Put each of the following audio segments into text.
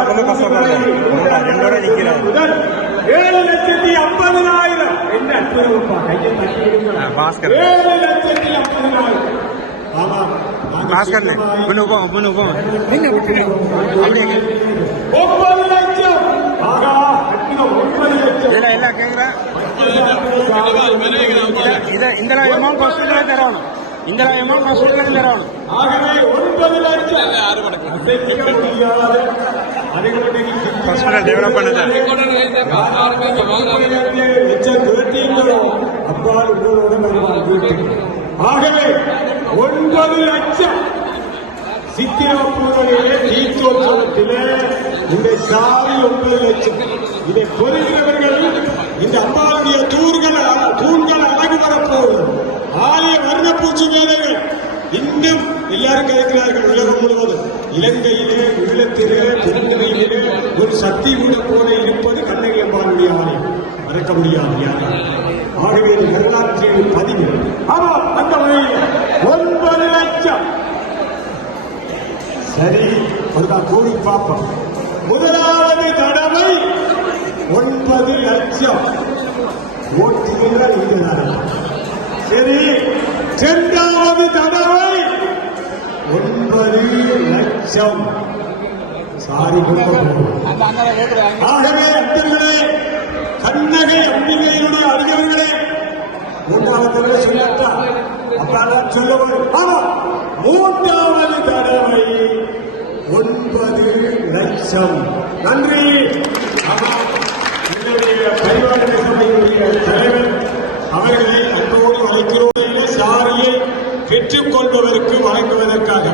வந்து கஷ்டப்படுறேன் ரெண்டோட நிக்கிறேன் முதல் ஏழு லட்சத்தி ஐம்பதனாயிரம் என்ன. பாஸ்கர். ஏழு லட்சத்தி ஐம்பதனாயிரம் ஆமாம் நாங்க பாஸ்கர் முன்னு போ முன்னு போ நீங்க அப்படியே ஒன்பது லட்சம் ஆகா இல்ல இல்ல கேக்குறேன் இத இந்த அமௌண்ட் ஹாஸ்பிட்டல் தரணும். இந்த அமௌண்ட் ஹாஸ்பிட்டல் தரணும். ஆகவே ஒன்பது லட்சம். அசைக்க முடியாத. அதுக்கு ஹாஸ்பிட்டல் டெவலப் ஆகவே ஒன்பது லட்சம் சித்திரப்பூரிலே தீர்த்தோற்சவத்திலே இந்த சாவி ஒன்பது லட்சம். இதை பொறுக்கிறவர்கள் இந்த அம்மாவுடைய தூண்கள் தூண்கள் அழகு வரப்போகுது ஆலய வர்ண பூச்சி வேலைகள் இன்னும் எல்லாரும் கேட்கிறார்கள் உலகம் முழுவதும். இலங்கையிலே ஒரு சக்தி உள்ள போல இருப்பது கண்ணகி ஆலயம். மறக்க முடியாது யாரும் ஆகவே வரலாற்றில் பதிவு. ஆமா அந்த வகையில் ஒன்பது லட்சம். சரி ஒருதான் கூறி பார்ப்போம் முதலாவது தடவை ஒன்பது லட்சம். ஓட்டுகிறார் இங்குதான் சரி இரண்டாவது தடவை ஒன்பது லட்சம். ஆகவே அன்பர்களே கண்ணகை அம்பிகையினுடைய அறிஞர்களே மூன்றாவது தடவை சொல்லட்டா அப்பதான் சொல்ல வரும் ஆமா மூன்றாவது தடவை ஒன்பது லட்சம். நன்றி. ஆமா, என்னுடைய பரிவார சபையினுடைய தலைவர் அவர்களை அன்போடு அழைக்கிறோம் சாரியை பெற்றுக் கொள்பவருக்கு வழங்குவதற்காக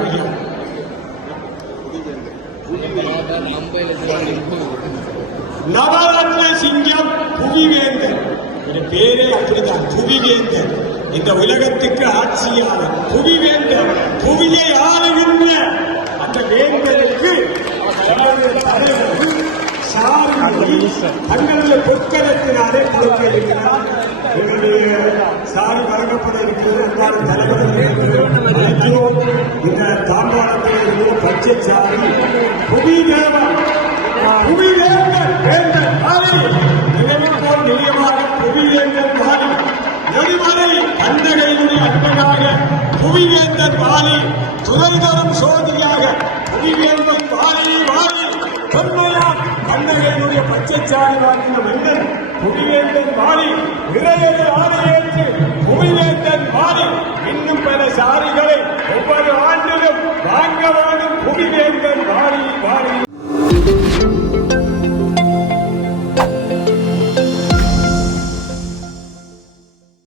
நவரத்ன சிங்கம் புவிவேந்தன் பேரே அப்படிதான் புவிவேந்தன் இந்த உலகத்துக்கு ஆட்சியாளர் புவிவேந்தன் புவியை ஆளுகின்ற அந்த வேந்தனுக்கு நமது தங்களுடைய பொற்களத்தினாலே கொடுக்க இருக்கிறார். எங்களுடைய சாரி வழங்கப்பட இருக்கிறது. அன்றாட தலைவர்கள் இந்த தாம்பாளத்தில் இருக்கிற பச்சை சாரி புவி தேவன் புவிவேந்தர் வேந்தர் மாறி நினைவுபோல் நிலையமாக புவிவேந்தர் மாறி நெடுமலை அந்தகையினுடைய அன்பனாக புவிவேந்தர் மாறி துறைதரும் சோதியாக புவிவேந்தர் மாறி மாறி தொன்மையார் அந்தகையினுடைய பச்சைச்சாரி வாழ்ந்த மன்னன் புவிவேந்தன் மாறி இறையது ஆணையேற்று புவிவேந்தன் மாறி இன்னும் பல சாரிகளை ஒவ்வொரு ஆண்டிலும் வாங்க வேண்டும் புவிவேந்தன் மாறி மாறி